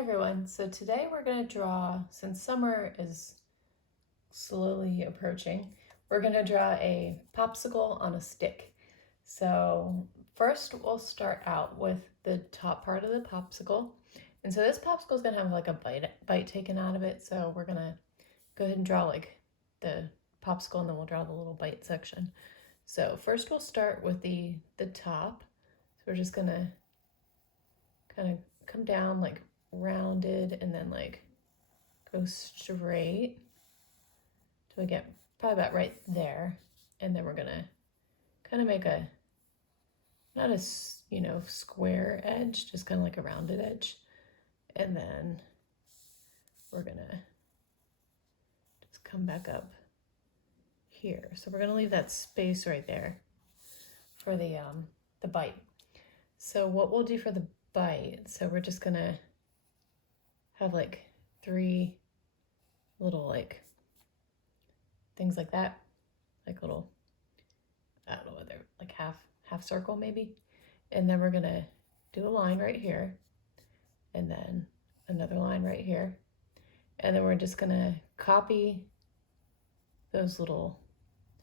everyone. So today we're going to draw, since summer is slowly approaching, we're going to draw a popsicle on a stick. So first we'll start out with the top part of the popsicle. And so this popsicle is going to have like a bite taken out of it. So we're going to go ahead and draw like the popsicle and then we'll draw the little bite section. So first we'll start with the top. So we're just going to kind of come down like rounded and then like go straight till we get probably about right there, and then we're gonna kind of make a not a square edge, just kind of like a rounded edge, and then we're gonna just come back up here. So we're gonna leave that space right there for the bite. So what we'll do for the bite, so we're just gonna have like 3 little like things like that, like little, I don't know what they're like, half circle maybe, and then we're gonna do a line right here and then another line right here, and then we're just gonna copy those little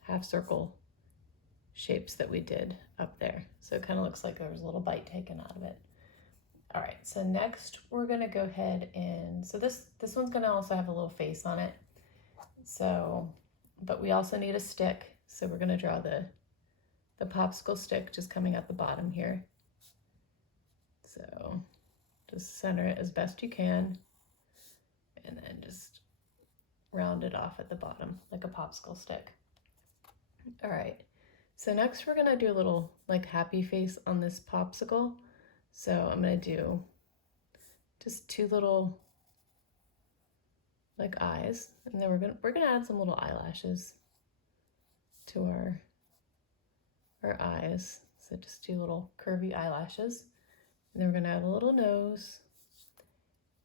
half circle shapes that we did up there, so it kind of looks like there was a little bite taken out of it. All right, so next we're gonna go ahead and, so this one's gonna also have a little face on it, so but we also need a stick, so we're gonna draw the popsicle stick just coming out the bottom here. So just center it as best you can and then just round it off at the bottom like a popsicle stick. All right, so next we're gonna do a little like happy face on this popsicle. So I'm gonna do just 2 little like eyes, and then we're gonna add some little eyelashes to our eyes. So just 2 little curvy eyelashes, and then we're gonna add a little nose.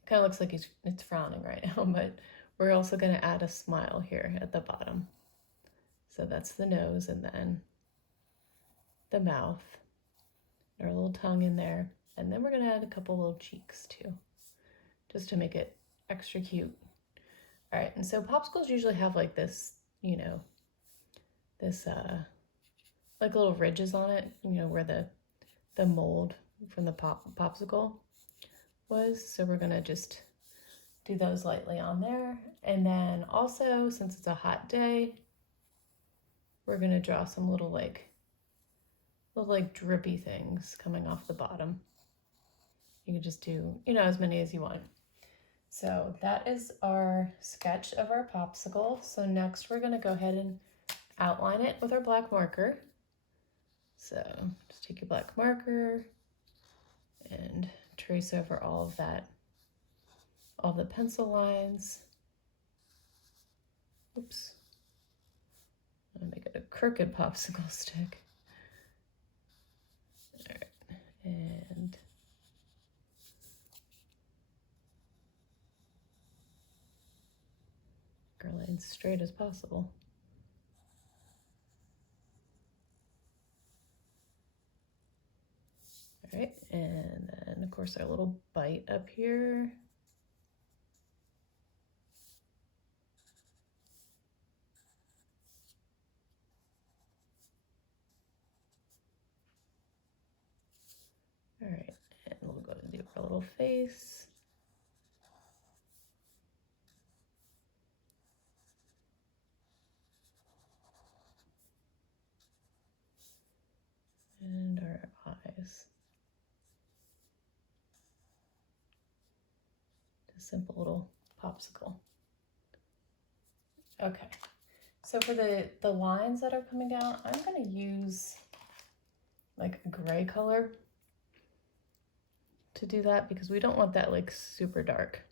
It kind of looks like it's frowning right now, but we're also gonna add a smile here at the bottom. So that's the nose, and then the mouth, our little tongue in there, and then we're gonna add a couple little cheeks too, just to make it extra cute. All right, and so popsicles usually have like this, this like little ridges on it, where the mold from the popsicle was. So we're gonna just do those lightly on there. And then also, since it's a hot day, we're gonna draw some little like drippy things coming off the bottom. You can just do, as many as you want. So that is our sketch of our popsicle. So next we're gonna go ahead and outline it with our black marker. So just take your black marker and trace over all of that, all the pencil lines. Oops. I'm gonna make it a crooked popsicle stick. All right, and our lines straight as possible. All right, and then of course our little bite up here. All right, and we'll go and do our little face. And our eyes. Just simple little popsicle. Okay, so for the lines that are coming down, I'm gonna use like a gray color to do that because we don't want that like super dark.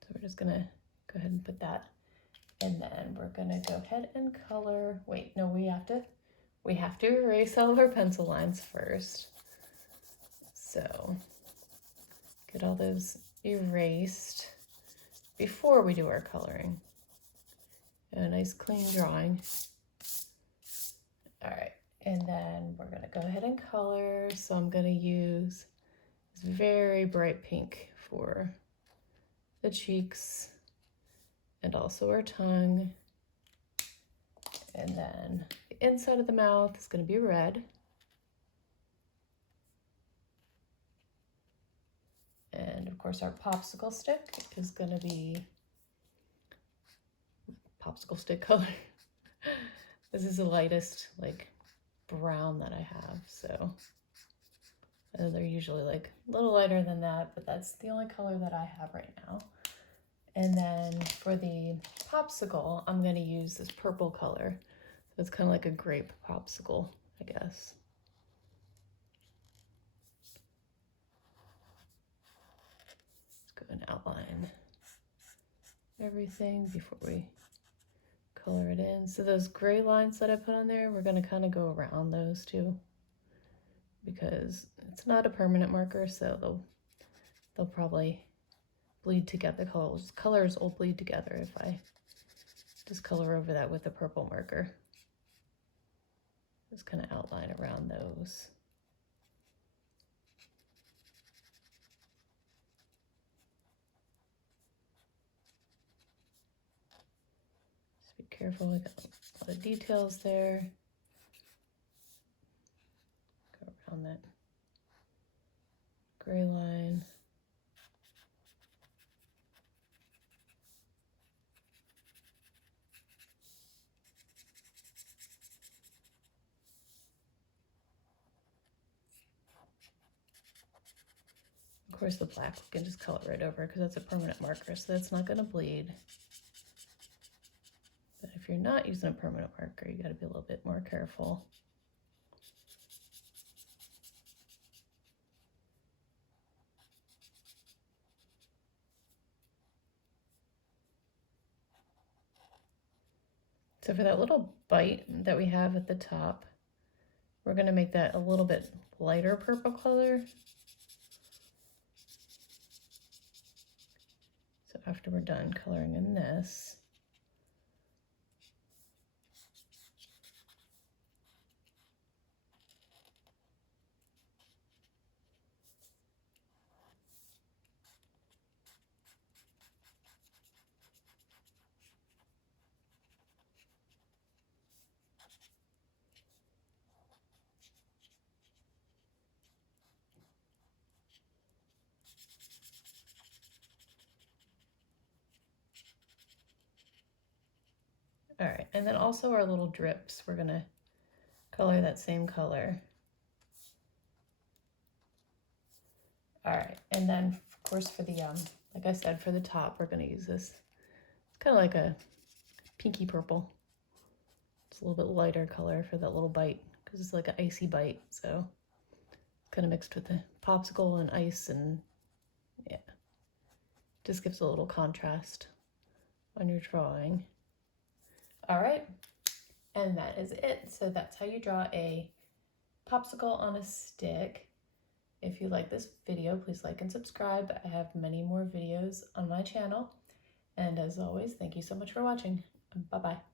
So we're just gonna go ahead and put that, and then we're gonna go ahead and color. Wait, no, we have to erase all of our pencil lines first. So get all those erased before we do our coloring. A nice clean drawing. All right, And then we're gonna go ahead and color. So I'm gonna use this very bright pink for the cheeks and also our tongue. And then the inside of the mouth is gonna be red. And of course our popsicle stick is gonna be popsicle stick color. This is the lightest like brown that I have, so they're usually like a little lighter than that, but that's the only color that I have right now. And then for the popsicle, I'm going to use this purple color. So it's kind of like a grape popsicle, I guess. Let's go and outline everything before we color it in. So those gray lines that I put on there, we're going to kind of go around those too, because it's not a permanent marker, so they'll probably bleed together. Colors will bleed together if I just color over that with a purple marker. Just kind of outline around those. Just be careful, I got a lot of details there. Go around that gray line. Of course the black we can just color right over because that's a permanent marker, so that's not going to bleed. But if you're not using a permanent marker, you got to be a little bit more careful. So for that little bite that we have at the top, we're going to make that a little bit lighter purple color. So after we're done coloring in this, all right, and then also our little drips, we're gonna color that same color. All right, and then of course for the, like I said, for the top, we're gonna use this. It's kind of like a pinky purple. It's a little bit lighter color for that little bite because it's like an icy bite, so kind of mixed with the popsicle and ice, and yeah, just gives a little contrast on your drawing. All right, and that is it. So that's how you draw a popsicle on a stick. If you like this video, please like and subscribe. I have many more videos on my channel. And as always, thank you so much for watching. Bye-bye.